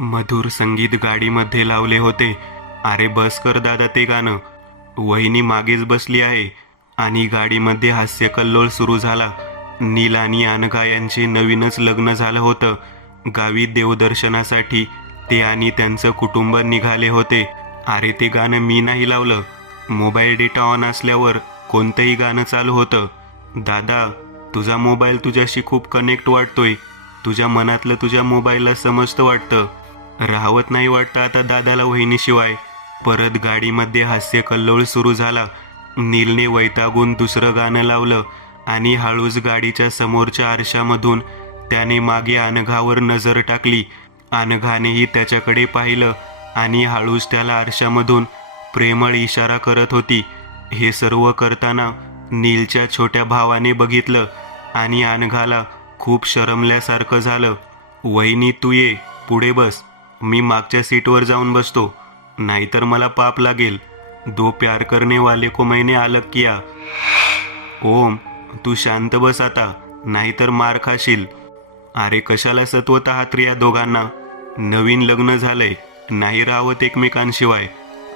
मधुर संगीत गाडीमध्ये लावले होते. अरे बस कर दादा ते गाणं. वहिनी मागेच बसली आहे आणि गाडीमध्ये हास्यकल्लोळ सुरू झाला. नील आणि अनघा यांचे नवीनच लग्न झालं होतं. गावी देवदर्शनासाठी ते आणि त्यांचं कुटुंब निघाले होते. अरे ते गाणं मी नाही लावलं. मोबाईल डेटा ऑन असल्यावर कोणतंही गाणं चालू होतं. दादा, तुझा मोबाईल तुझ्याशी खूप कनेक्ट वाटतोय. तुझ्या मनातलं तुझ्या मोबाईलला समजतं वाटतं. राहवत नाही वाटतं आता दादाला वहिनीशिवाय. परत गाडीमध्ये हास्यकल्लोळ सुरू झाला. नीलने वैतागून दुसरं गाणं लावलं आणि हळूच गाडीच्या समोरच्या आरशामधून त्याने मागे अनघावर नजर टाकली. अनघानेही त्याच्याकडे पाहिलं आणि हळूच त्याला आरशामधून प्रेमळ इशारा करत होती. हे सर्व करताना नीलच्या छोट्या भावाने बघितलं आणि अनघाला खूप शरमल्यासारखं झालं. वहिनी तू ये, पुढे बस. मी मागच्या सीटवर जाऊन बसतो, नाहीतर मला पाप लागेल. दो प्यार करने वाले को मैंने अलग किया. ओम, तू शांत बस आता, नाहीतर मार खाशील. अरे कशाला सतवत आहात रे या दोघांना? नवीन लग्न झालंय, नाही राहत एकमेकांशिवाय.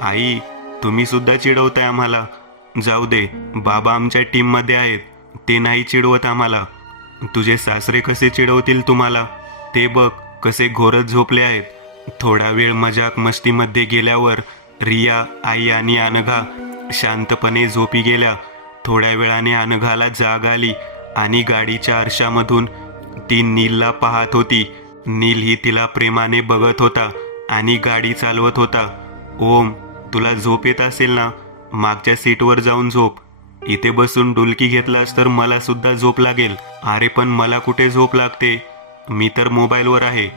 आई, तुम्ही सुद्धा चिडवताय आम्हाला. जाऊ दे, बाबा आमच्या टीममध्ये आहेत, ते नाही चिडवत आम्हाला. तुझे सासरे कसे चिडवतील तुम्हाला ते बघ, कसे घोरत झोपले आहेत. थोडा वेळ मजाक मस्तीमध्ये गेल्यावर रिया, आई आणि अनघा शांतपणे झोपी गेल्या. थोड्या वेळाने अनघाला जाग आली आणि गाडीच्या आरशामधून ती नीलला पाहत होती. नील ही तिला प्रेमाने बघत होता आणि गाडी चालवत होता. ओम, तुला झोप येत असेल ना? मागच्या सीटवर जाऊन झोप. इथे बसून डुलकी घेतलास तर मला सुद्धा झोप लागेल. अरे पण मला कुठे झोप लागते? मी तर मोबाईलवर आहे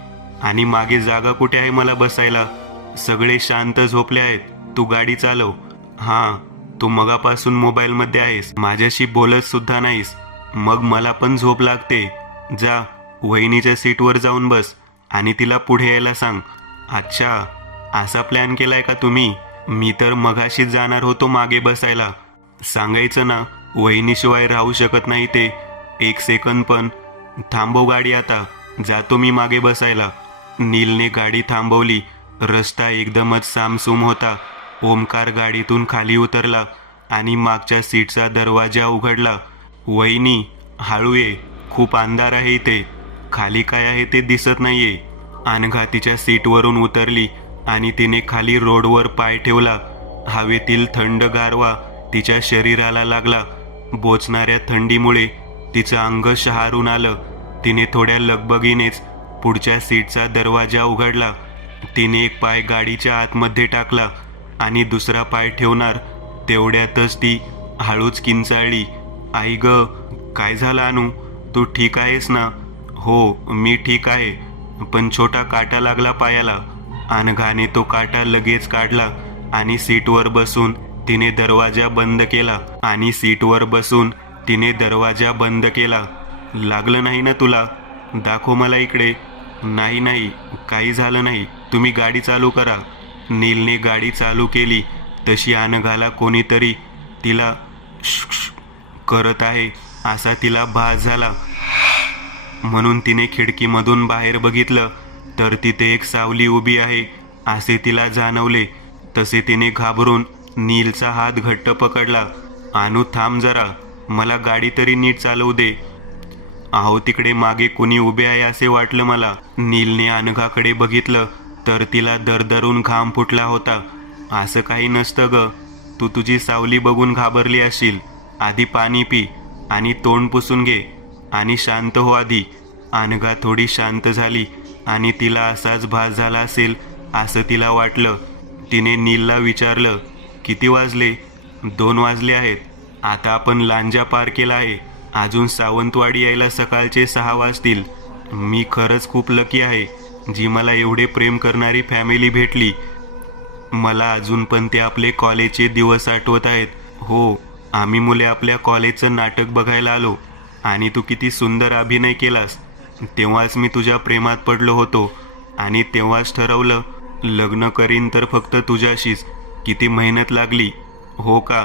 आणि मागे जागा कुठे आहे मला बसायला? सगळे शांत झोपले आहेत. तू गाडी चालव. हां, तू मगापासून मोबाईलमध्ये आहेस, माझ्याशी बोलत सुद्धा नाहीस. मग मला पण झोप लागते. जा, वहिनीच्या सीटवर जाऊन बस आणि तिला पुढे यायला सांग. अच्छा, असा प्लॅन केलाय का तुम्ही? मी तर मगाशीच जाणार होतो मागे बसायला. सांगायचं ना, वहिनीशिवाय राहू शकत नाही ते. एक सेकंद पण. थांबव गाडी आता, जातो मी मागे बसायला. नीलने गाडी थांबवली. रस्ता एकदमच सामसूम होता. ओमकार गाडीतून खाली उतरला आणि मागच्या सीटचा दरवाजा उघडला. वहिनी, हळू ये, खूप अंधार आहे इथे. खाली काय आहे ते दिसत नाहीये. अनघा तिच्या सीटवरून उतरली आणि तिने खाली रोडवर पाय ठेवला. हवेतील थंड गारवा तिच्या शरीराला लागला. बोचणाऱ्या थंडीमुळे तिचं अंग शहारून आलं. तिने थोड्या लगबगीनेच पुढच्या सीटचा दरवाजा उघडला. तिने एक पाय गाडीच्या आतमध्ये टाकला आणि दुसरा पाय ठेवणार तेवढ्यातच ती हळूच किंचाळली. आई ग, काय झालं अनु? तू ठीक आहेस ना? हो, मी ठीक आहे, पण छोटा काटा लागला पायाला. अनघाने तो काटा लगेच काढला आणि सीटवर बसून तिने दरवाजा बंद केला. लागलं नाही ना तुला? दाखव मला इकडे. नाही नाही, काही झालं नाही, तुम्ही गाडी चालू करा. नीलने गाडी चालू केली तशी अनघाला कोणीतरी तिला श्श करत आहे असा तिला भास झाला. म्हणून तिने खिडकीमधून बाहेर बघितलं तर तिथे एक सावली उभी आहे असे तिला जाणवले. तसे तिने घाबरून नीलचा हात घट्ट पकडला. अनु, थांब जरा, मला गाडी तरी नीट चालवू दे. अहो, तिकडे मागे कुणी उभे आहे असे वाटलं मला. नीलने अनघाकडे बघितलं तर तिला दरदरून घाम फुटला होता. असं काही नसतं ग, तू तुझी सावली बघून घाबरली असशील. आधी पाणी पी आणि तोंड पुसून घे आणि शांत हो आधी. अनघा थोडी शांत झाली आणि तिला असाच भास झाला असेल असं तिला वाटलं. तिने नीलला विचारलं, किती वाजले? 2 वाजले आहेत. आता आपण लांजा पार केला आहे. अजून सावंतवाडी यायला सकाळचे 6 वाजतील. मी खरंच खूप लकी आहे जी मला एवढे प्रेम करणारी फॅमिली भेटली. मला अजून पण ते आपले कॉलेजचे दिवस आठवत आहेत. हो, आम्ही मुले आपल्या कॉलेजचं नाटक बघायला आलो आणि तू किती सुंदर अभिनय केलास. तेव्हाच मी तुझ्या प्रेमात पडलो होतो आणि तेव्हाच ठरवलं लग्न करीन तर फक्त तुझ्याशीच. किती मेहनत लागली. हो का?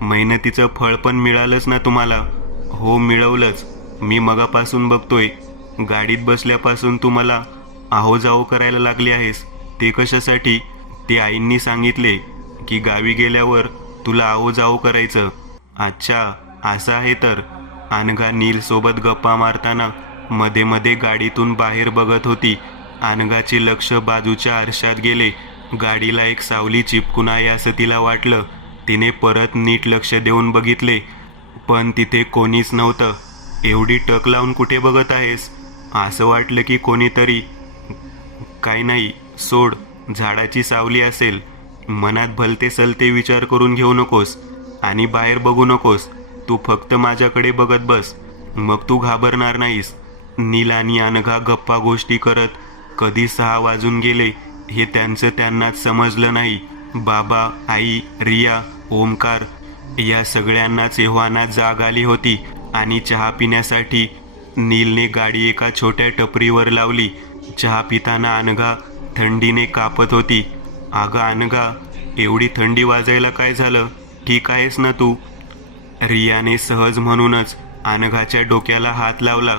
मेहनतीचं फळ पण मिळालंच ना तुम्हाला? हो, मिळवलंच. मी मगापासून बघतोय. गाडीत बसल्यापासून तू मला आहो जाओ करायला लागली आहेस? ते कशासाठी? ते आईंनी सांगितले की गावी गेल्यावर तुला आहो जाओ करायचं. अच्छा, असं आहे तर. अनघा नीलसोबत गप्पा मारताना मध्ये मध्ये गाडीतून बाहेर बघत होती. अनघाचे लक्ष बाजूच्या आरशात गेले. गाडीला एक सावली चिपकून आहे असं तिला वाटलं. तिने परत नीट लक्ष देऊन बघितले, पण तिथे कोणीच नव्हतं. एवढी टक लावून कुठे बघत आहेस? असं वाटलं की कोणीतरी. काही नाही, सोड, झाडाची सावली असेल. मनात भलते सलते विचार करून घेऊ नकोस आणि बाहेर बघू नकोस. तू फक्त माझ्याकडे बघत बस, मग तू घाबरणार नाहीस. नील आणि अनघा गप्पा गोष्टी करत कधी 6 वाजून गेले हे त्यांनाच समजलं नाही. बाबा, आई, रिया, ओमकार या सगळ्यांनाच एव्हाना जाग आली होती आणि चहा पिण्यासाठी नीलने गाडी एका छोट्या टपरीवर लावली. चहा पिताना अनघा थंडीने कापत होती. अगं अनघा, एवढी थंडी वाजायला काय झालं? ठीक आहेस ना तू? रियाने सहज म्हणूनच अनघाच्या डोक्याला हात लावला.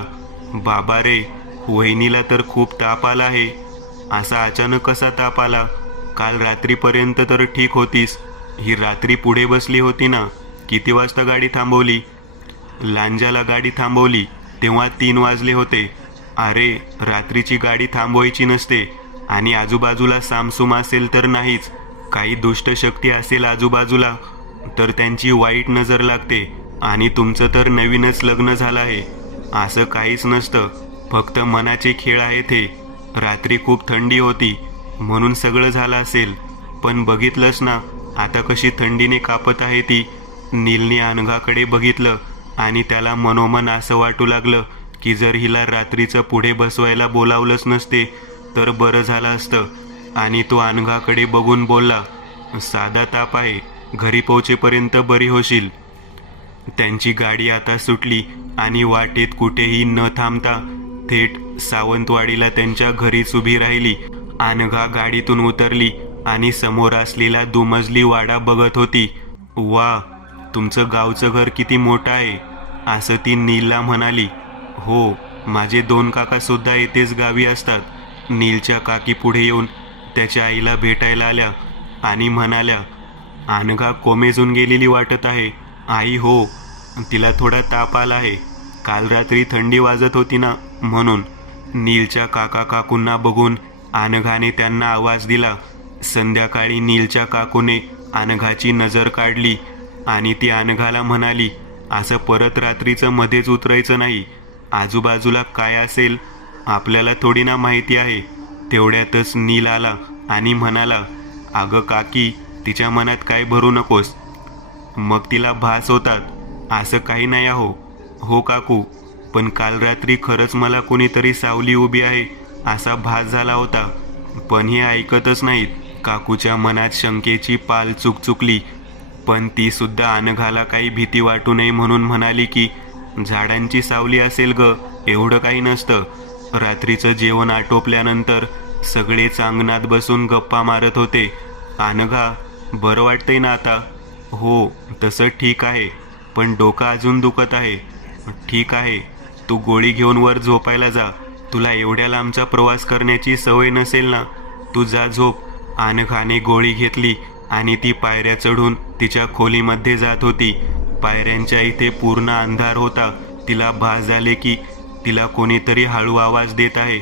बाबा रे, वहिनीला तर खूप ताप आला आहे. असा अचानक कसा ताप आला? काल रात्रीपर्यंत तर ठीक होतीस. ही रात्री पुढे बसली होती ना? किती वाजता गाडी थांबवली? लांजाला गाडी थांबवली तेव्हा 3 वाजले होते. अरे, रात्रीची गाडी थांबवायची नसते. आणि आजूबाजूला सामसूम असेल तर नाहीच. काही दुष्ट शक्ती असेल आजूबाजूला तर त्यांची वाईट नजर लागते. आणि तुमचं तर नवीनच लग्न झालं आहे. असं काहीच नसतं, फक्त मनाचे खेळ आहेत हे. रात्री खूप थंडी होती म्हणून सगळं झालं असेल. पण बघितलंस ना आता कशी थंडीने कापत आहे ती. नीलने अनघाकडे बघितलं आणि त्याला मनोमन असं वाटू लागलं की जर हिला रात्रीचं पुढे बसवायला बोलावलंच नसते तर बरं झालं असतं. आणि तो अनघाकडे बघून बोलला, साधा ताप आहे, घरी पोहोचेपर्यंत बरी होशील. त्यांची गाडी आता सुटली आणि वाटेत कुठेही न थांबता थेट सावंतवाडीला त्यांच्या घरीच उभी राहिली. अनघा गाडीतून उतरली आणि समोर असलेला दुमजली वाडा बघत होती. वा, तुमचं गावचं घर किती मोठं आहे, असं ती नीलला म्हणाली. हो, माझे 2 काका सुद्धा येथेच गावी असतात. नीलच्या काकी पुढे येऊन त्याच्या आईला भेटायला आल्या आणि म्हणाल्या, अनघा कोमेजून गेलेली वाटत आहे. आई हो, तिला थोडा ताप आला आहे. काल रात्री थंडी वाजत होती ना म्हणून. नीलच्या काका काकूंना बघून अनघाने त्यांना आवाज दिला. संध्याकाळी नीलच्या काकूने अनघाची नजर काढली आणि ती अनघाला म्हणाली, असं परत रात्रीचं मध्येच उतरायचं नाही. आजूबाजूला काय असेल आपल्याला थोडी ना माहिती आहे. तेवढ्यातच नील आला आणि म्हणाला, अगं काकी, तिच्या मनात काय भरू नकोस. मग तिला भास होतात. असं काही नाही आहो. हो काकू, पण काल रात्री खरंच मला कोणीतरी सावली उभी आहे असा भास झाला होता. पण हे ऐकतच नाहीत. काकूच्या मनात शंकेची पाल चुकचुकली, पण ती सुद्धा अनघाला काही भीती वाटू नये म्हणून म्हणाली की झाडांची सावली असेल ग, एवढं काही नसतं. रात्रीचं जेवण आटोपल्यानंतर सगळेच अंगणात बसून गप्पा मारत होते. अनघा, बरं वाटतंय ना आता? हो, तसं ठीक आहे, पण डोकं अजून दुखत आहे. ठीक आहे, तू गोळी घेऊन वर झोपायला जा. तुला एवढ्या लांबचा प्रवास करण्याची सवय नसेल ना. तू जा झोप. अनघाने गोळी घेतली आणि ती पायऱ्या चढून तिच्या खोलीमध्ये जात होती. पायऱ्यांच्या इथे पूर्ण अंधार होता. तिला भास झाले की तिला कोणीतरी हळू आवाज देत आहे.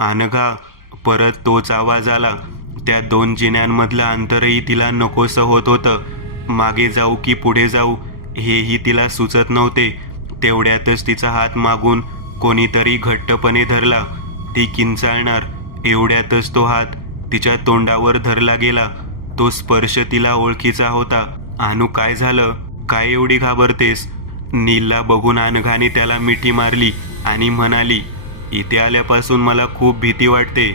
अनघा, परत तोच आवाज आला. त्या 2 जिन्यांमधलं अंतरही तिला नकोसं होत होतं. मागे जाऊ की पुढे जाऊ हेही तिला सुचत नव्हते. तेवढ्यातच तिचा हात मागून कोणीतरी घट्टपणे धरला. ती किंचाळणार एवढ्यातच तो हात तिच्या तोंडावर धरला गेला. तो स्पर्श तिला ओळखीचा होता. अनु, काय झालं? काय एवढी घाबरतेस? नीलला बघून अनघाने त्याला मिठी मारली आणि म्हणाली, इथे आल्यापासून मला खूप भीती वाटते.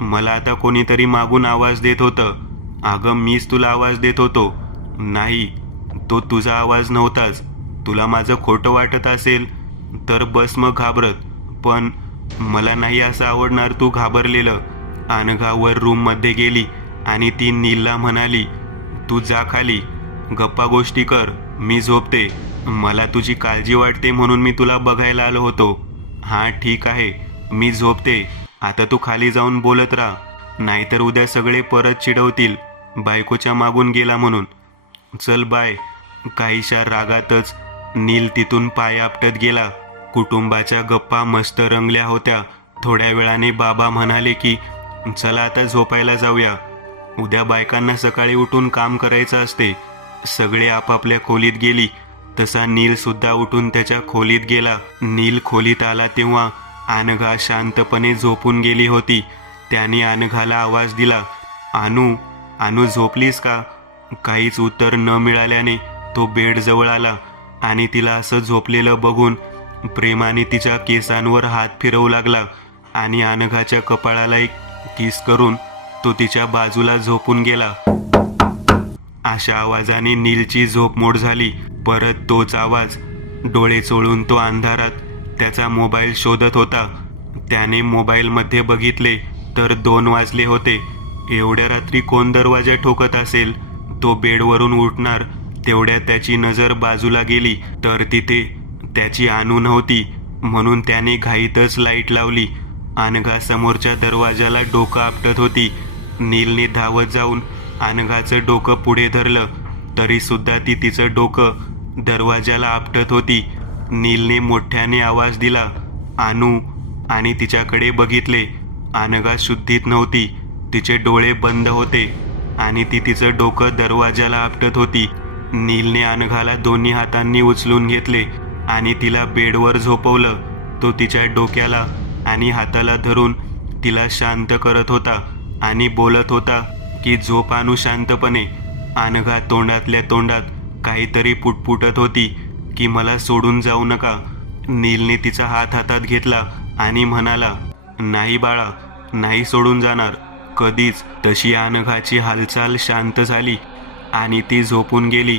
मला आता कोणीतरी मागून आवाज देत होतं. अगं, मीच तुला आवाज देत होतो. नाही, तो तुझा आवाज नव्हताच. तुला माझं खोटं वाटत असेल तर बस मग घाबरत, पण मला नाही असं आवडणार तू घाबरलेलं. अनघा वर रूममध्ये गेली आणि ती नीलला म्हणाली, तू जा खाली, गप्पा गोष्टी कर, मी झोपते. मला तुझी काळजी वाटते म्हणून मी तुला बघायला आलो होतो. हां ठीक आहे, मी झोपते. आता तू खाली जाऊन बोलत राहा, नाहीतर उद्या सगळे परत चिडवतील बायकोच्या मागून गेला म्हणून. चल बाय. काहीशा रागातच नील तिथून पाय आपटत गेला. कुटुंबाच्या गप्पा मस्त रंगल्या होत्या. थोड्या वेळाने बाबा म्हणाले की चला आता झोपायला जाऊया, उद्या बायकांना सकाळी उठून काम करायचं असते. सगळे आपापल्या खोलीत गेली. तसा नील सुद्धा उठून त्याच्या खोलीत गेला. नील खोलीत आला तेव्हा अनघा शांतपणे झोपून गेली होती. त्याने अनघाला आवाज दिला, अनु, अनु झोपलीस का? काहीच उत्तर न मिळाल्याने तो बेडजवळ आला आणि तिला असं झोपलेलं बघून प्रेमाने तिच्या केसांवर हात फिरवू लागला आणि अनघाच्या कपाळाला एक किस करून तो तिच्या बाजूला झोपून गेला. अशा आवाजाने नीलची झोपमोड झाली. परत तोच आवाज. डोळे चोळून तो अंधारात त्याचा मोबाईल शोधत होता. त्याने मोबाईलमध्ये बघितले तर 2 वाजले होते. एवढ्या रात्री कोण दरवाजा ठोकत असेल? तो बेडवरून उठणार तेवढ्यात त्याची नजर बाजूला गेली तर तिथे त्याची अनु नव्हती. म्हणून त्याने घाईतच लाईट लावली. अनघा समोरच्या दरवाजाला डोकं आपटत होती. नीलने धावत जाऊन अनघाचं डोकं पुढे धरलं तरी सुद्धा ती तिचं डोकं दरवाजाला आपटत होती. नीलने मोठ्याने आवाज दिला, अनु, आणि तिच्याकडे बघितले. अनघा शुद्धीत नव्हती. तिचे डोळे बंद होते आणि ती तिचं डोकं दरवाजाला आपटत होती. नीलने अनघाला दोन्ही हातांनी उचलून घेतले आणि तिला बेडवर झोपवलं. तो तिच्या डोक्याला आणि हाताला धरून तिला शांत करत होता आणि बोलत होता की झोप अनु शांतपणे. अनघा तोंडातल्या तोंडात काहीतरी पुटपुटत होती की मला सोडून जाऊ नका. नीलने तिचा हात हातात घेतला आणि म्हणाला, नाही बाळा, नाही सोडून जाणार कधीच. तशी अनघाची हालचाल शांत झाली आणि ती झोपून गेली.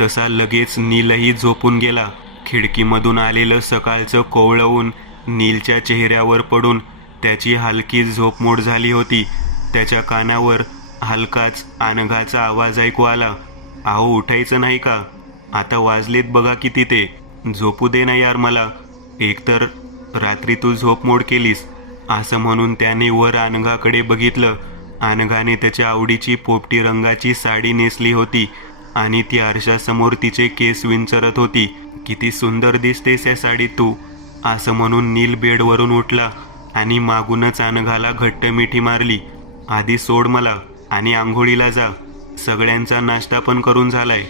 तसा लगेच नीलही झोपून गेला. खिडकीमधून आलेलं सकाळचं कोवळं ऊन नीलच्या चेहऱ्यावर पडून त्याची हलकी झोपमोड झाली होती. त्याच्या कानावर हलकाच अनघाचा आवाज ऐकू आला, अहो उठायचं नाही का? आता वाजलेत बघा किती ते. झोपू दे ना यार मला. एकतर रात्री तू झोपमोड केलीस. असं म्हणून त्याने वर अनघाकडे बघितलं. अनघाने त्याच्या आवडीची पोपटी रंगाची साडी नेसली होती आणि ती आरशासमोर तिचे केस विंचरत होती. किती सुंदर दिसतेस या साडीत तू. असं म्हणून नील बेडवरून उठला आणि मागूनच अनघाला घट्ट मिठी मारली. आधी सोड मला आणि आंघोळीला जा. सगळ्यांचा नाश्ता पण करून झालाय.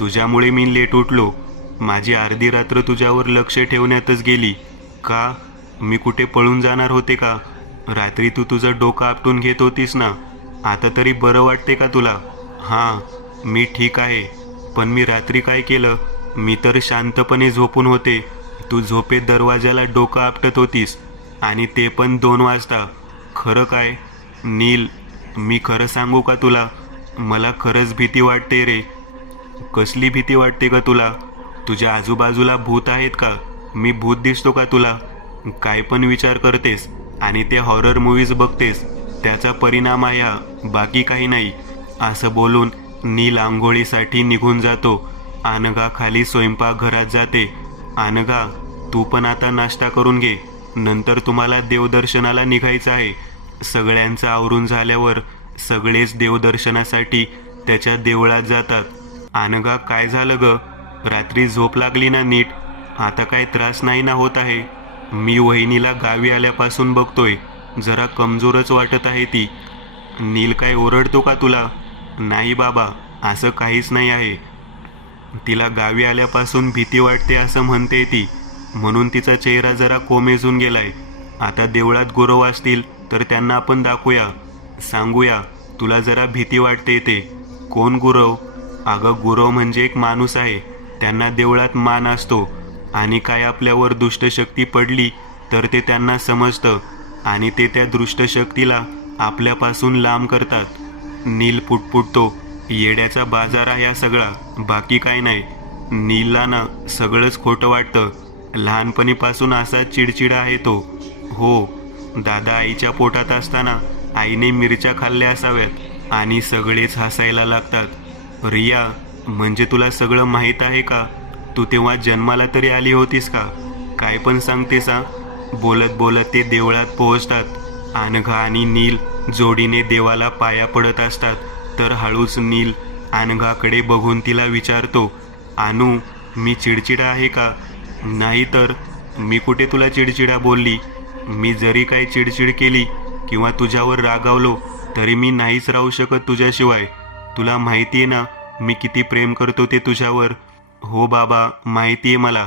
तुझ्यामुळे मी लेट उठलो. माझी अर्धी रात्र तुझ्यावर लक्ष ठेवण्यातच गेली. का? मी कुठे पळून जाणार होते का? रात्री तू तुझं डोकं आपटून घेत होतीस ना. आता तरी बरं वाटते का तुला? हां, मी ठीक आहे. पण मी रात्री काय केलं? मी तर शांतपणे झोपून होते. तू झोपेत दरवाजाला डोकं आपटत होतीस आणि ते पण 2 वाजता. खरं काय? नील, मी खरं सांगू का तुला? मला खरंच भीती वाटते रे. कसली भीती वाटते का तुला? तुझ्या आजूबाजूला भूत आहेत का? मी भूत दिसतो का तुला? काय पण विचार करतेस आणि ते हॉरर मूव्हीज बघतेस, त्याचा परिणाम आहे हा, बाकी काही नाही. असं बोलून नील आंघोळीसाठी निघून जातो. अनघा खाली स्वयंपाकघरात जाते. अनघा, तू पण आता नाश्ता करून घे. नंतर तुम्हाला देवदर्शनाला निघायचं आहे. सगळ्यांचं आवरून झाल्यावर सगळेच देवदर्शनासाठी त्याच्या देवळात जातात. अनघा, काय झालं ग? रात्री झोप लागली ना नीट? आता काय त्रास नाही ना होत आहे? मी वहिनीला गावी आल्यापासून बघतोय, जरा कमजोरच वाटत आहे ती. नील काय ओरडतो का तुला? नाही बाबा, असं काहीच नाही आहे. तिला गावी आल्यापासून भीती वाटते असं म्हणते ती, म्हणून तिचा चेहरा जरा कोमेजून गेलाय. आता देवळात गुरव असतील तर त्यांना आपण दाखवूया, सांगूया तुला जरा भीती वाटते ते. कोण गुरव? अगं, गुरव म्हणजे एक माणूस आहे. त्यांना देवळात मान असतो आणि काय आपल्यावर दुष्टशक्ती पडली तर ते त्यांना समजतं आणि ते त्या दुष्टशक्तीला आपल्यापासून लांब करतात. नील पुटपुटतो, येड्याचा बाजार आहे हा सगळा, बाकी काय नाही. नीलला ना सगळंच खोटं वाटतं. लहानपणीपासून असा चिडचिडा आहे तो. हो, दादा आईच्या पोटात असताना आईने मिरच्या खाल्ल्या असाव्यात आणि सगळेच हसायला लागतात. रिया, म्हणजे तुला सगळं माहीत आहे का? तू तेव्हा जन्माला तरी आली होतीस का? काय पण सांगतेस हा? बोलत बोलत ते देवळात पोहोचतात अनघा आणि नील जोडीने देवाला पाया पडत असतात. तर हळूच नील अनघाकडे बघून तिला विचारतो, अनु, मी चिडचिडा आहे का? नाही तर मी कुठे तुला चिडचिडा बोलली? मी जरी काही चिडचिड केली किंवा तुझ्यावर रागावलो तरी मी नाहीच राहू शकत तुझ्याशिवाय. तुला माहिती आहे ना मी किती प्रेम करतो ते तुझ्यावर. हो बाबा, माहिती आहे मला.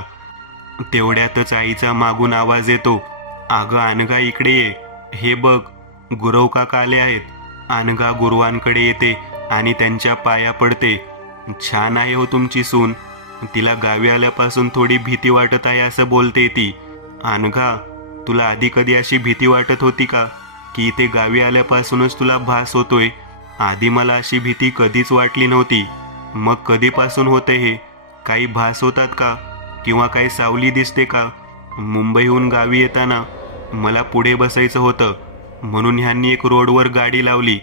तेवढ्यातच आईचा मागून आवाज येतो, अगं अनघा इकडे ये, हे बघ गुरव काका आले आहेत. अनघा गुरुवांकडे येते आणि त्यांच्या पाया पडते. छान आहे हो तुमची सून. तिला गावी आल्यापासून थोडी भीती वाटत आहे असं बोलते ती. अनघा, तुला आधी कधी अशी भीती वाटत होती का की इथे गावी आल्यापासूनच तुला भास होतोय? आधी मला अशी भीती कधीच वाटली नव्हती. मग कधीपासून होते हे? काही भास होतात का किंवा काही सावली दिसते का? मुंबईहून गावी येताना मला पुढे बसायचं होतं म्हणून ह्यांनी एक रोडवर गाडी लावली.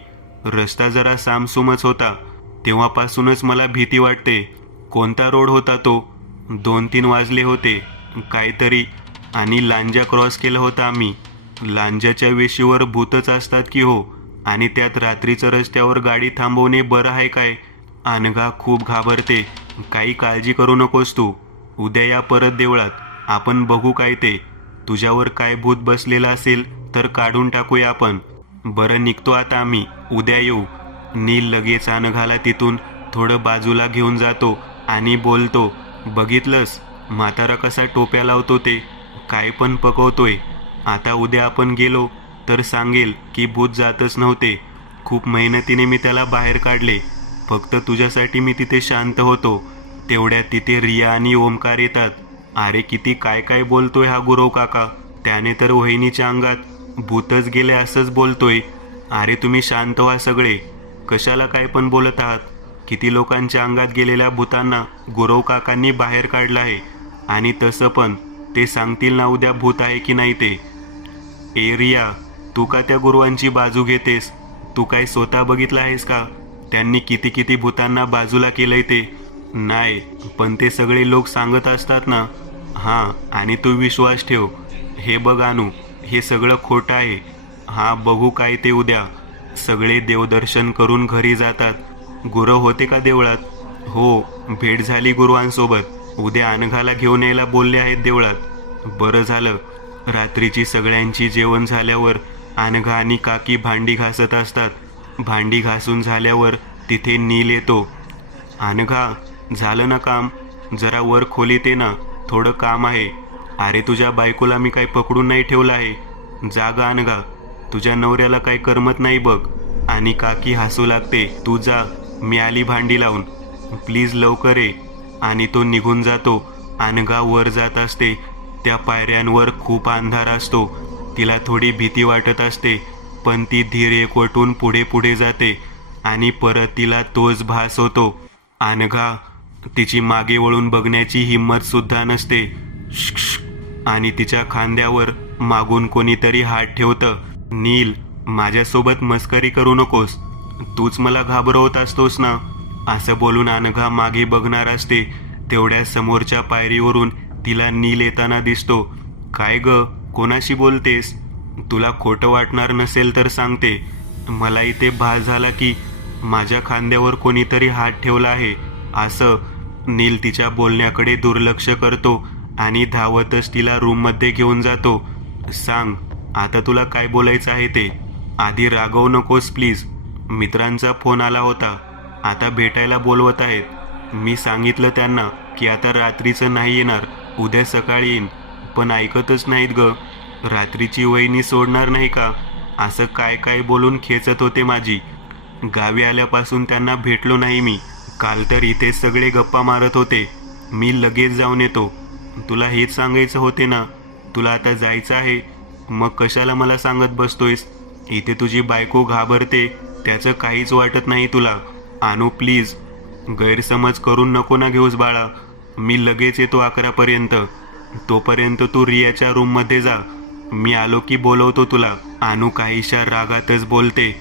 रस्ता जरा सामसूमच होता. तेव्हापासूनच मला भीती वाटते. कोणता रोड होता तो? 2-3 वाजले होते काहीतरी आणि लांजा क्रॉस केला होता आम्ही. लांजाच्या वेशीवर भूतच असतात की हो, आणि त्यात रात्रीचं रस्त्यावर गाडी थांबवणे बरं आहे काय? अनघा खूप घाबरते. काही काळजी करू नकोस तू. उद्या या परत देवळात, आपण बघू काय ते. तुझ्यावर काय भूत बसलेलं असेल तर काढून टाकूया आपण. बरं, निघतो आता आम्ही, उद्या येऊ. नील लगेच अनघाला तिथून थोडं बाजूला घेऊन जातो आणि बोलतो, बघितलंस म्हातारा कसा टोप्या लावतो ते, काय पण पकवतोय. आता उद्या आपण गेलो तर सांगेल की भूत जातच नव्हते. खूप मेहनतीने मी त्याला बाहेर काढले. फक्त तुझ्यासाठी मी तिथे शांत होतो. तेवढ्यात तिथे रिया आणि ओमकार येतात. अरे किती काय काय बोलतोय हा गुरव काका. त्याने तर वहिनीच्या अंगात भूतच गेले असंच बोलतोय. अरे तुम्ही शांत व्हा सगळे. कशाला काय पण बोलत आहात? किती लोकांच्या अंगात गेलेल्या भूतांना गुरव काकांनी बाहेर काढलं आहे. आणि तसं पण ते सांगतील ना उद्या भूत आहे की नाही ते. ए रिया, तू का त्या गुरुवांची बाजू घेतेस? तू काय स्वतः बघितलं आहेस का त्यांनी किती किती भूतांना बाजूला केलंय ते? नाही, पण ते सगळे लोक सांगत असतात ना. हां, आणि तू विश्वास ठेव. हे बघ अनु, हे सगळं खोटं आहे. हां, बघू काय ते उद्या. सगळे देवदर्शन करून घरी जातात. गुरव होते का देवळात? हो, भेट झाली गुरुवांसोबत. उद्या अनघाला घेऊन यायला बोलले आहेत देवळात. बरं झालं. रात्रीची सगळ्यांची जेवण झाल्यावर अनघा आणि काकी भांडी घासत असतात. भांडी घासून झाल्यावर तिथे नील येतो. अनघा, झालं ना काम? जरा वर खोलीत ये ना, थोडं काम आहे. अरे तुझ्या बायकोला मी काही पकडून नाही ठेवलं आहे. जागा अनघा, तुझ्या नवऱ्याला काही करमत नाही बघ. आणि काकी हसू लागते. तू जा, मी आली भांडी लावून. प्लीज लवकर ये. आणि तो निघून जातो. अनघा वर जात असते. त्या पायऱ्यांवर खूप अंधार असतो. तिला थोडी भीती वाटत असते, पण ती धीर एकवटून पुढे पुढे जाते आणि परत तिला तोच भास होतो. अनघा, तिची मागे वळून बघण्याची हिंमत सुद्धा नसते. श्श. आणि तिच्या खांद्यावर मागून कोणीतरी हात ठेवतं. नील, माझ्यासोबत मस्करी करू नकोस. तूच मला घाबरवत असतोस ना. असं बोलून अनघा मागे बघणार असते. तेवढ्या समोरच्या पायरीवरून तिला नील येताना दिसतो. काय ग, कोणाशी बोलतेस? तुला खोटं वाटणार नसेल तर सांगते. मला इथे भास झाला की माझ्या खांद्यावर कोणीतरी हात ठेवला आहे असं. नील तिच्या बोलण्याकडे दुर्लक्ष करतो आणि धावतच तिला रूममध्ये घेऊन जातो. सांग आता तुला काय बोलायचं आहे ते. आधी रागवू नकोस प्लीज. मित्रांचा फोन आला होता, आता भेटायला बोलवत आहेत. मी सांगितलं त्यांना की आता रात्रीचं नाही येणार, उद्या सकाळी येईन. पण ऐकतच नाहीत ग. रात्रीची वहिनी सोडणार नाही का असं काय काय बोलून खेचत होते माझी. गावी आल्यापासून त्यांना भेटलो नाही मी. काल तर इथे सगळे गप्पा मारत होते. मी लगेच जाऊन येतो. तुला हेच सांगायचं होते ना. तुला आता जायचं आहे, मग कशाला मला सांगत बसतोयस? इथे तुझी बायको घाबरते, त्याचं काहीच वाटत नाही तुला. अनु प्लीज, गैरसमज करून नको ना घेऊस बाळा. मी लगेच येतो 11पर्यंत. तोपर्यंत तू रियाच्या रूममध्ये जा. मी आलो की बोलवतो तुला. अनु काहीशा रागातच बोलते,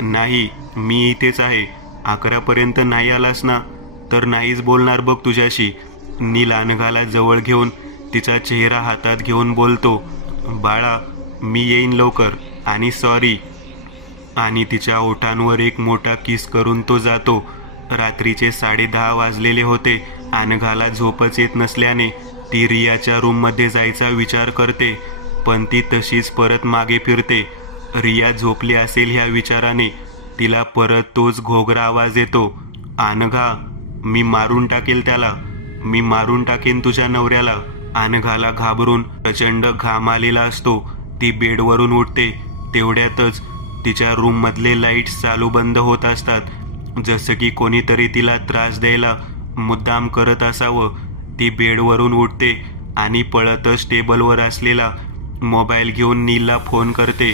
नाही मी इथेच आहे. 11पर्यंत नाही आलास ना तर नाहीच बोलणार बघ तुझ्याशी. नील अनघाला जवळ घेऊन तिचा चेहरा हातात घेऊन बोलतो, बाळा मी येईन लवकर. आणि सॉरी, आणि तिच्या ओठांवर एक मोठा किस करून तो जातो. रात्रीचे 10:30 वाजलेले होते. अनघाला झोपच येत नसल्याने ती रियाच्या रूममध्ये जायचा विचार करते, पण ती तशीच परत मागे फिरते. रिया झोपली असेल ह्या विचाराने तिला परत तोच घोगरा आवाज येतो, अनघा, मी मारून टाकेल त्याला, मी मारून टाकेन तुझ्या नवऱ्याला. अनघाला घाबरून प्रचंड घाम आलेला असतो. ती बेडवरून उठते. तेवढ्यातच तिच्या रूममधले लाईट्स चालू बंद होत असतात, जसं की कोणीतरी तिला त्रास द्यायला मुद्दाम करत असावं. ती बेडवरून उठते आणि पळतच टेबलवर असलेला मोबाईल घेऊन नीलला फोन करते.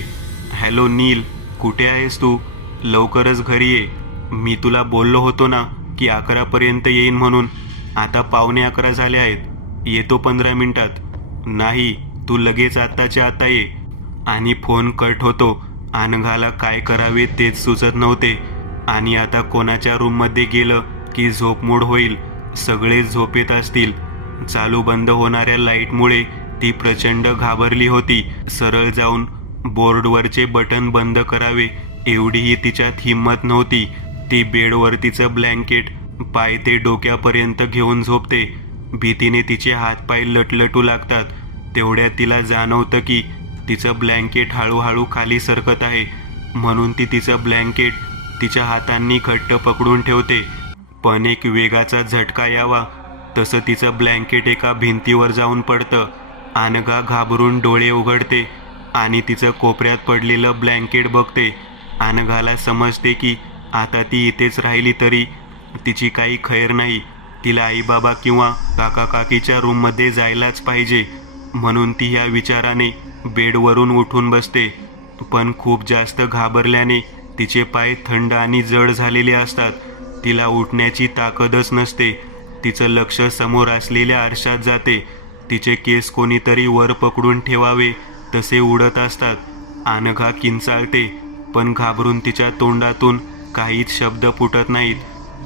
हॅलो नील, कुठे आहेस तू? लवकरच घरी ये. मी तुला बोललो होतो ना की 11पर्यंत येईन म्हणून. आता 11:15 झाले आहेत. येतो 15 मिनिटात. नाही, तू लगेच आत्ताच्या आता ये. आणि फोन कट होतो. अनघाला काय करावे तेच सुचत नव्हते. आणि आता कोणाच्या रूममध्ये गेलं की झोपमोड होईल, सगळे झोपेत असतील. चालू बंद होणाऱ्या लाईटमुळे ती प्रचंड घाबरली होती. सरळ जाऊन बोर्डवरचे बटन बंद करावे एवढीही तिच्यात हिंमत नव्हती. ती बेडवर तिचं ब्लँकेट पाय ते डोक्यापर्यंत घेऊन झोपते. भीतीने तिचे हातपाय लटलटू लागतात. तेवढ्यात तिला जाणवतं की तिचं ब्लँकेट हळूहळू खाली सरकत आहे. म्हणून ती तिचं ब्लँकेट तिच्या हातांनी घट्ट पकडून ठेवते. पण एक वेगाचा झटका यावा तसं तिचं ब्लँकेट एका भिंतीवर जाऊन पडतं. अनघा घाबरून डोळे उघडते आणि तिचं कोपऱ्यात पडलेलं ब्लँकेट बघते. अनघाला समजते की आता ती इथेच राहिली तरी तिची काही खैर नाही. तिला आईबाबा किंवा काका काकीच्या रूममध्ये जायलाच पाहिजे. म्हणून ती ह्या विचाराने बेडवरून उठून बसते. पण खूप जास्त घाबरल्याने तिचे पाय थंड आणि जड झालेले असतात. तिला उठण्याची ताकदच नसते. तिचं लक्ष समोर असलेल्या आरशात जाते. तिचे केस कोणीतरी वर पकडून ठेवावे तसे उडत असतात. अनघा किंचाळते, पण घाबरून तिच्या तोंडातून काहीच शब्द फुटत नाहीत.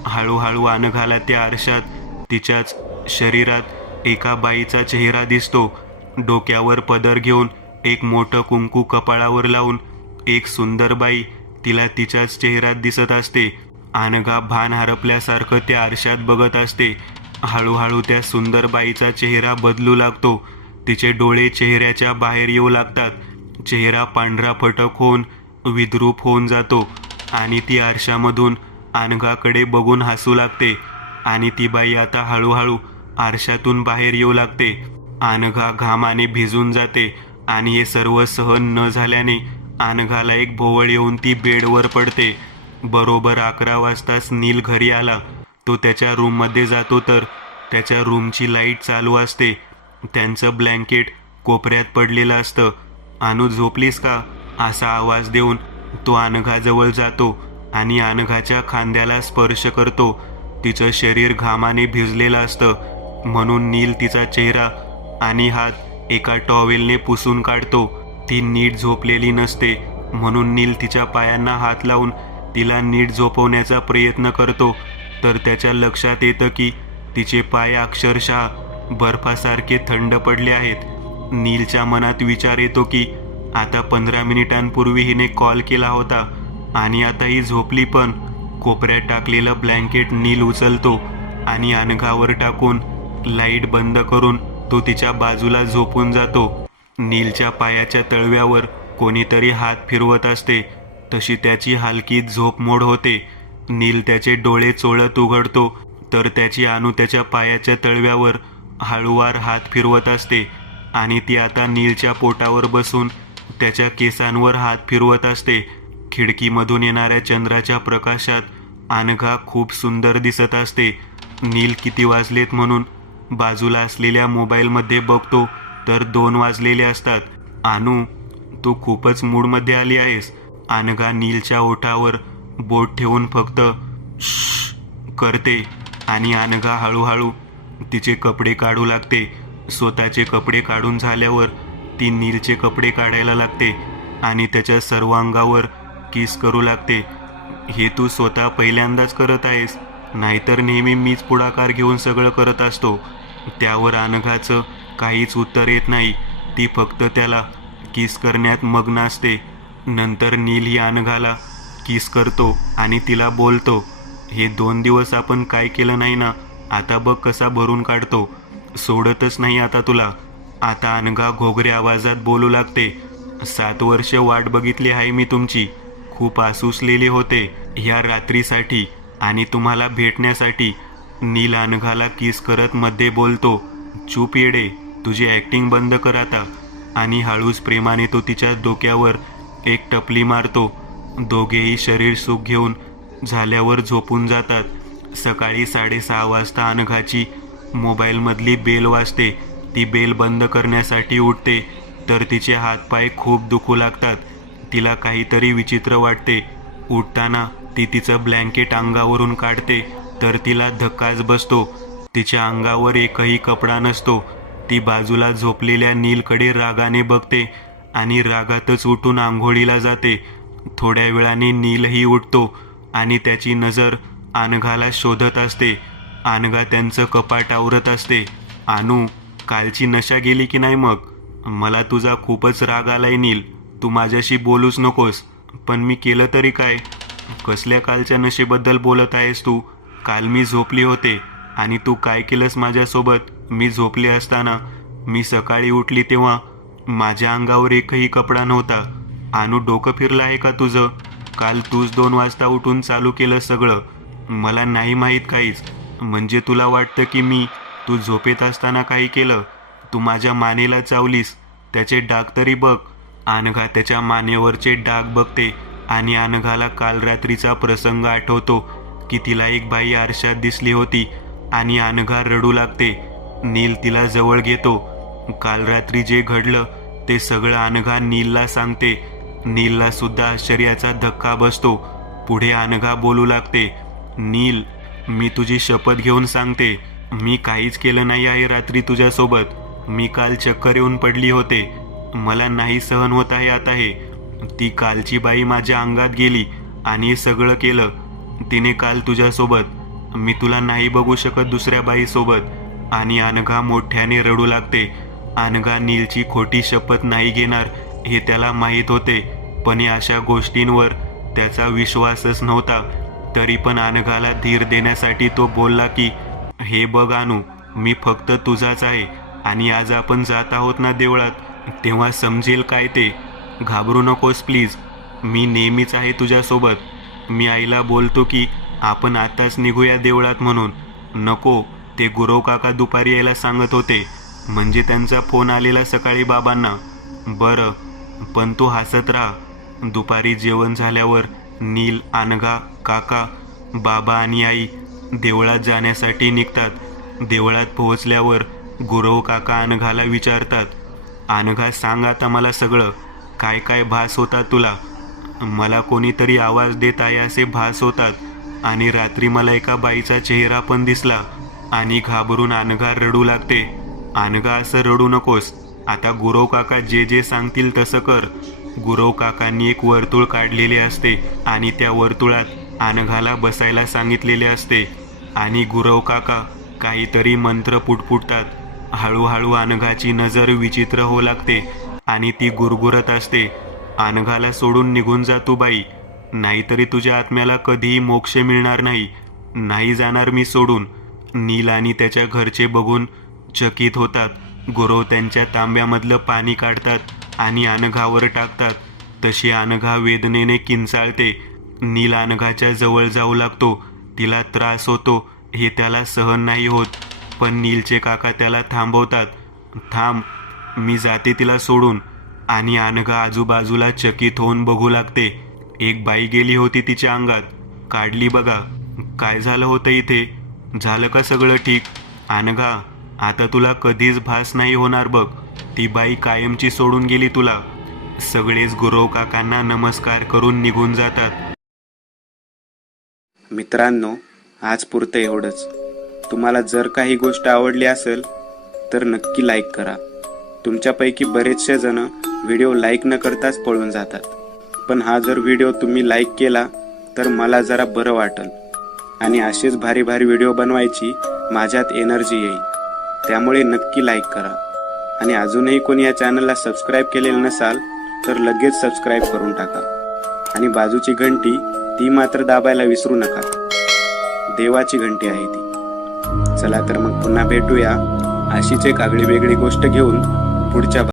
हळूहळू अनघाला त्या आरशात तिच्याच शरीरात एका बाईचा चेहरा दिसतो. डोक्यावर पदर घेऊन, एक मोठं कुंकू कपाळावर लावून एक सुंदर बाई तिला तिच्याच चेहऱ्यात दिसत असते. अनघा भान हरपल्यासारखं त्या आरशात बघत असते. हळूहळू त्या सुंदर बाईचा चेहरा बदलू लागतो. तिचे डोळे चेहऱ्याच्या बाहेर येऊ लागतात. चेहरा पांढरा फटक होऊन विद्रूप होऊन जातो आणि ती आरशामधून अनघाकडे बघून हसू लागते. आणि ती बाई आता हळूहळू आरशातून बाहेर येऊ लागते. अनघा घामाने भिजून जाते आणि हे सर्व सहन न झाल्याने अनघाला एक भोवळ येऊन ती बेडवर पडते. बरोबर 11 वाजताच नील घरी आला. तो त्याच्या रूममध्ये जातो तर त्याच्या रूमची लाईट चालू असते. त्यांचं ब्लँकेट कोपऱ्यात पडलेलं असतं. अनु, झोपलीस का? असा आवाज देऊन तो अनघाजवळ जातो आणि अनघाच्या खांद्याला स्पर्श करतो. तिचं शरीर घामाने भिजलेलं असतं म्हणून नील तिचा चेहरा आणि हात एका टॉवेलने पुसून काढतो. ती नीट झोपलेली नसते म्हणून नील तिच्या पायांना हात लावून तिला नीट झोपवण्याचा प्रयत्न करतो. तर त्याच्या लक्षात येतं की तिचे पाय अक्षरशः बर्फासारखे थंड पडले आहेत. नीलच्या मनात विचार येतो की आता 15 मिनिटांपूर्वी हिने कॉल केला होता आणि आता ही झोपली पण. कोपऱ्यात टाकलेलं ब्लँकेट नील उचलतो आणि अनघावर टाकून लाईट बंद करून तो तिच्या बाजूला झोपून जातो. नीलच्या पायाच्या तळव्यावर कोणीतरी हात फिरवत असते तशी त्याची हलकी झोपमोड होते. नील त्याचे डोळे चोळत उघडतो तर त्याची अनु त्याच्या पायाच्या तळव्यावर हळूवार हात फिरवत असते आणि ती आता नीलच्या पोटावर बसून त्याच्या केसांवर हात फिरवत असते. खिडकीमधून येणाऱ्या चंद्राच्या प्रकाशात अनघा खूप सुंदर दिसत असते. नील किती वाजलेत म्हणून बाजूला असलेल्या मोबाईलमध्ये बघतो तर 2 वाजलेले असतात. अनु, तू खूपच मूडमध्ये आली आहेस. अनघा नीलच्या ओठावर बोट ठेवून फक्त श्श करते आणि अनघा हळूहळू तिचे कपडे काढू लागते. स्वतःचे कपडे काढून झाल्यावर ती नीलचे कपडे काढायला लागते आणि त्याच्या सर्व अंगावर किस करू लागते. हे तू स्वतः पहिल्यांदाच करत आहेस, नाहीतर नेहमी मीच पुढाकार घेऊन सगळं करत असतो. त्यावर अनघाचं काहीच उत्तर येत नाही. ती फक्त त्याला किस करण्यात मग्न असते. नंतर नील ही अनघाला किस करतो आणि तिला बोलतो, हे 2 दिवस आपण काय केलं नाही ना, आता बघ कसा भरून काढतो, सोडतच नाही आता तुला. आता अनघा घोगऱ्या आवाजात बोलू लागते, 7 वर्ष वाट बघितली आहे मी तुमची, खूप आसुसलेले होते ह्या रात्रीसाठी आणि तुम्हाला भेटण्यासाठी. नील अनघाला किस करत मध्ये बोलतो, चूप येडे, तुझी ॲक्टिंग बंद कर आता. आणि हळूच प्रेमाने तो तिच्या डोक्यावर एक टपली मारतो. दोघेही शरीर सुख घेऊन झाल्यावर झोपून जातात. सकाळी 6:30 वाजता अनघाची मोबाईलमधली बेल वाजते. ती बेल बंद करण्यासाठी उठते तर तिचे हातपाय खूप दुखू लागतात. तिला काहीतरी विचित्र वाटते. उठताना ती तिचं ब्लँकेट अंगावरून काढते तर तिला धक्काच बसतो. तिच्या अंगावर एकही कपडा नसतो. ती बाजूला झोपलेल्या नीलकडे रागाने बघते आणि रागातच उठून आंघोळीला जाते. थोड्या वेळाने नीलही उठतो आणि त्याची नजर अनघाला शोधत असते. अनघा त्यांचं कपाट आवरत असते. आणू, कालची नशा गेली की नाही मग? मला तुझा खूपच राग आलाय नील, तू माझ्याशी बोलूच नकोस. पण मी केलं तरी काय? कसल्या कालच्या नशेबद्दल बोलत आहेस तू? काल मी झोपली होते आणि तू काय केलंस माझ्यासोबत? मी झोपले असताना मी सकाळी उठली तेव्हा माझ्या अंगावर एकही कपडा नव्हता. आणू, डोकं फिरलं आहे का तुझं? काल तूच 2 वाजता उठून चालू केलं सगळं. मला नाही माहीत काहीच. म्हणजे तुला वाटतं की मी तू झोपेत असताना काही केलं? तू माझ्या मानेला चावलीस, त्याचे डाग तरी बघ. अनघा त्याच्या मानेवरचे डाग बघते आणि अनघाला काल रात्रीचा प्रसंग आठवतो की तिला एक बाई आरशात दिसली होती आणि अनघा रडू लागते. नील तिला जवळ घेतो. काल रात्री जे घडलं ते सगळं अनघा नीलला सांगते. नीलला सुद्धा आश्चर्याचा धक्का बसतो. पुढे अनघा बोलू लागते, नील, मी तुझी शपथ घेऊन सांगते, मी काहीच केलं नाही आहे रात्री तुझ्यासोबत. मी काल चक्कर येऊन पडली होते. मला नाही सहन होत आहे आता हे. ती कालची बाई माझ्या अंगात गेली आणि सगळं केलं तिने काल तुझ्यासोबत. मी तुला नाही बघू शकत दुसऱ्या बाईसोबत. आणि अनघा मोठ्याने रडू लागते. अनघा नीलची खोटी शपथ नाही घेणार हे त्याला माहीत होते, पण या अशा गोष्टींवर त्याचा विश्वासच नव्हता. तरी पण अनघाला धीर देण्यासाठी तो बोलला की, हे बघ अनु, मी फक्त तुझाच आहे आणि आज आपण जात आहोत ना देवळात, तेव्हा समजेल काय ते. घाबरू नकोस प्लीज, मी नेहमीच आहे तुझ्यासोबत. मी आईला बोलतो की आपण आताच निघूया देवळात म्हणून. नको, ते गुरव काका दुपारी यायला सांगत होते, म्हणजे त्यांचा फोन आलेला सकाळी बाबांना. बरं, पण तू हसत राहा. दुपारी जेवण झाल्यावर नील, अनघा, काका, बाबा आणि आई देवळात जाण्यासाठी निघतात. देवळात पोहोचल्यावर गुरव काका अनघाला विचारतात, अनघा, सांग आता मला सगळं, काय काय भास होतात तुला? मला कोणीतरी आवाज देत आहे असे भास होतात आणि रात्री मला एका बाईचा चेहरा पण दिसला. आणि घाबरून अनघा रडू लागते. अनघा, असं रडू नकोस. आता गुरव काका जे जे सांगतील तसं कर. गुरव काकांनी एक वर्तुळ काढलेले असते आणि त्या वर्तुळात अनघाला बसायला सांगितलेले असते आणि गुरव काका काहीतरी मंत्र पुटपुटतात. हळूहळू अनघाची नजर विचित्र होऊ लागते आणि ती गुरगुरत असते, अनघाला सोडून निघून जा तू बाई, नाहीतरी तुझ्या आत्म्याला कधीही मोक्ष मिळणार नाही. नाही जाणार मी सोडून. नील आणि त्याच्या घरचे बघून चकित होतात. गुरव त्यांच्या तांब्यामधलं पाणी काढतात आणि अनघावर टाकतात. तशी अनघा वेदनेने किंचाळते. नील अनघाच्या जवळ जाऊ लागतो. तिला त्रास होतो हे त्याला सहन नाही होत, पण नीलचे काका त्याला थांबवतात. थांब, मी जाते तिला सोडून. आणि अनघा आजूबाजूला चकित होऊन बघू लागते. एक बाई गेली होती तिच्या अंगात, काढली बघा. काय झालं होतं इथे? झालं का सगळं ठीक? अनघा, आता तुला कधीच भास नाही होणार बघ. ती बाई कायमची सोडून गेली तुला. सगळेच गुरव काकांना नमस्कार करून निघून जातात. मित्रांनो, आज पुरतं एवढंच. तुम्हाला जर काही गोष्ट आवडली असेल तर नक्की लाईक करा. तुमच्यापैकी बरेचसे जण व्हिडिओ लाईक न करताच पळून जातात, पण हा जर व्हिडिओ तुम्ही लाईक केला तर मला जरा बरं वाटेल आणि असेच भारी भारी व्हिडिओ बनवायची माझ्यात एनर्जी येईल. त्यामुळे नक्की लाईक करा. आणि अजूनही कोणी या चॅनलला सबस्क्राईब केलेलं नसाल तर लगेच सबस्क्राईब करून टाका आणि बाजूची घंटी ती मात्र दाबायला विसरू नका. देवाची घंटी आहे ती. चला तर मग पुन्हा भेटूया अशीच एक आगळी वेगळी गोष्ट घेऊन पुढच्या